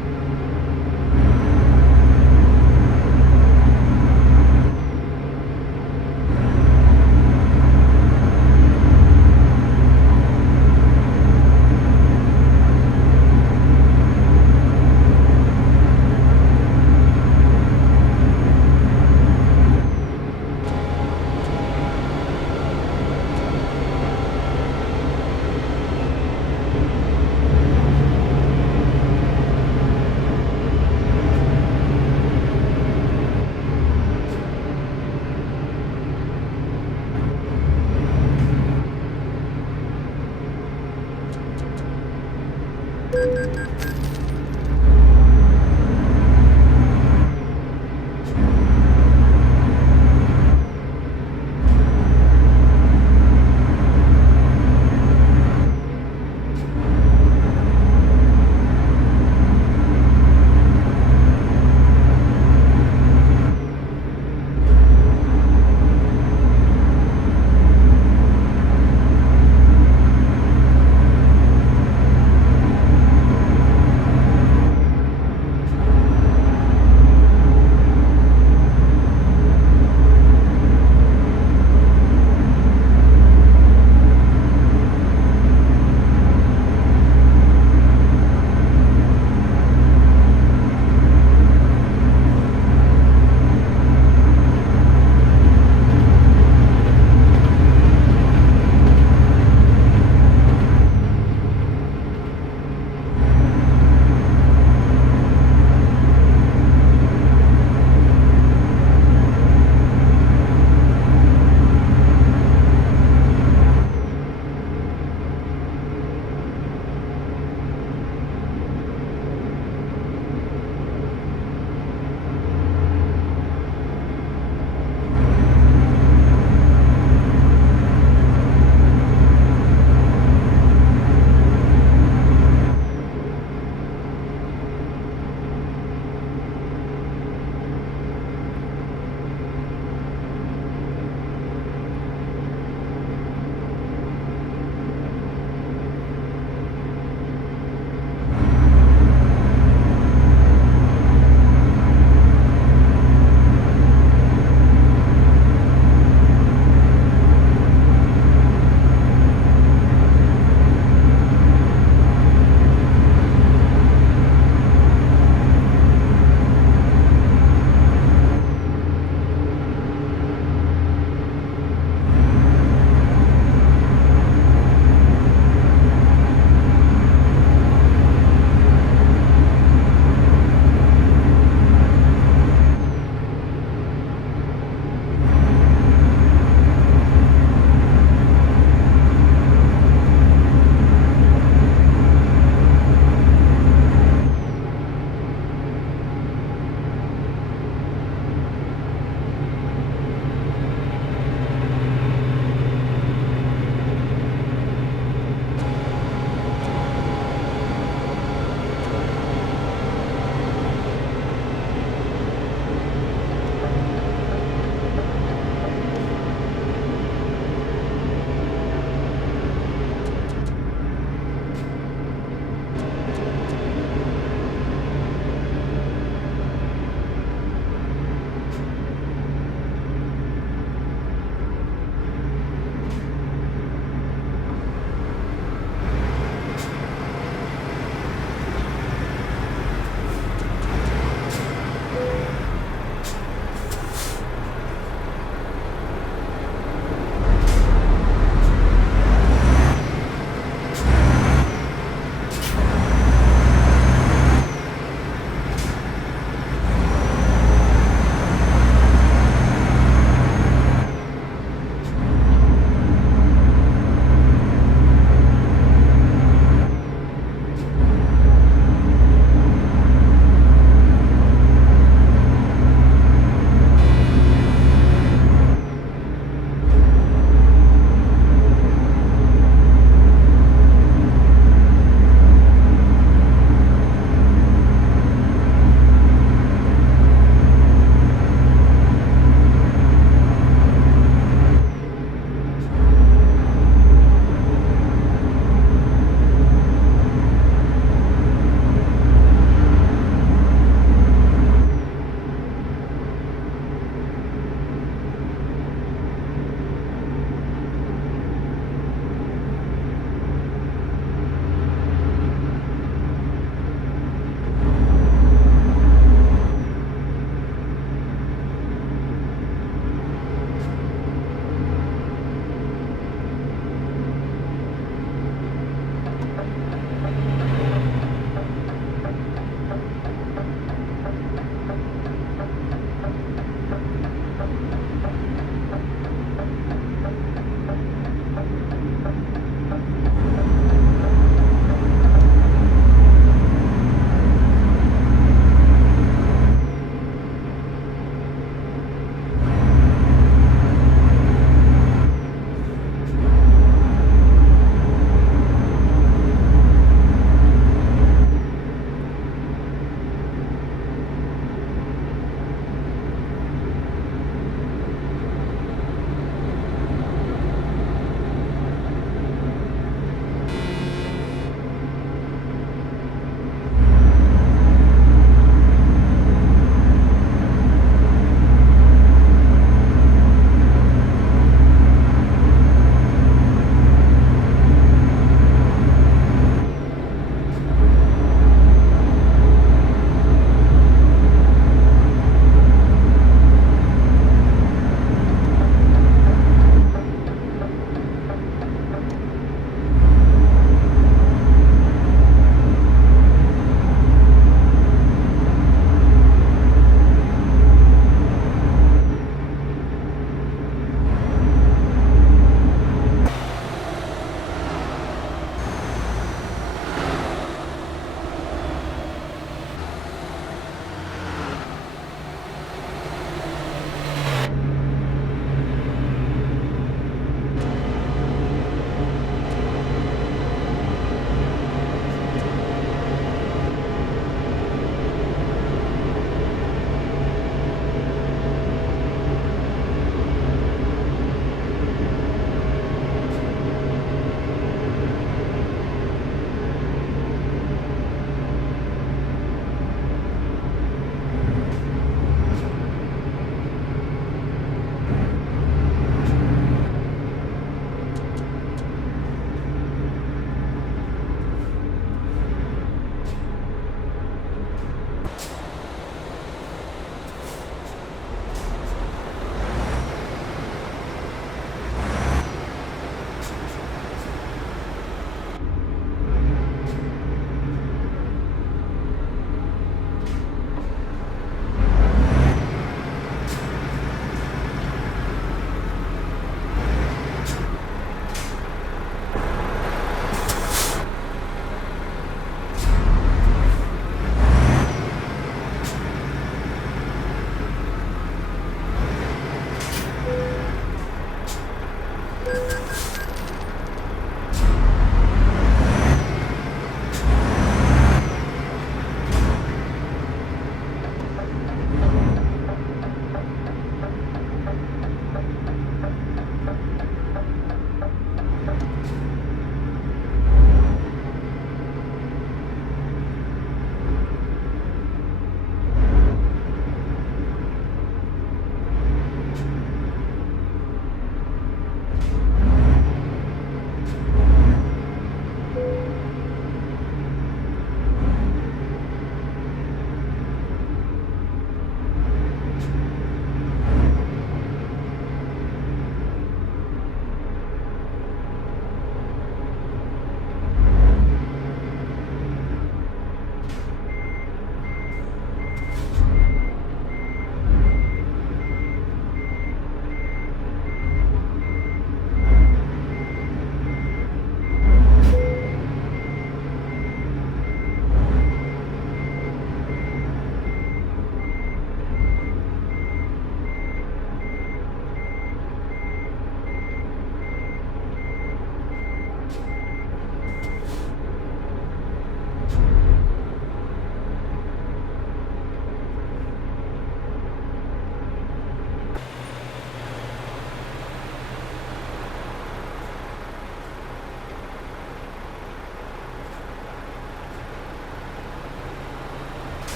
you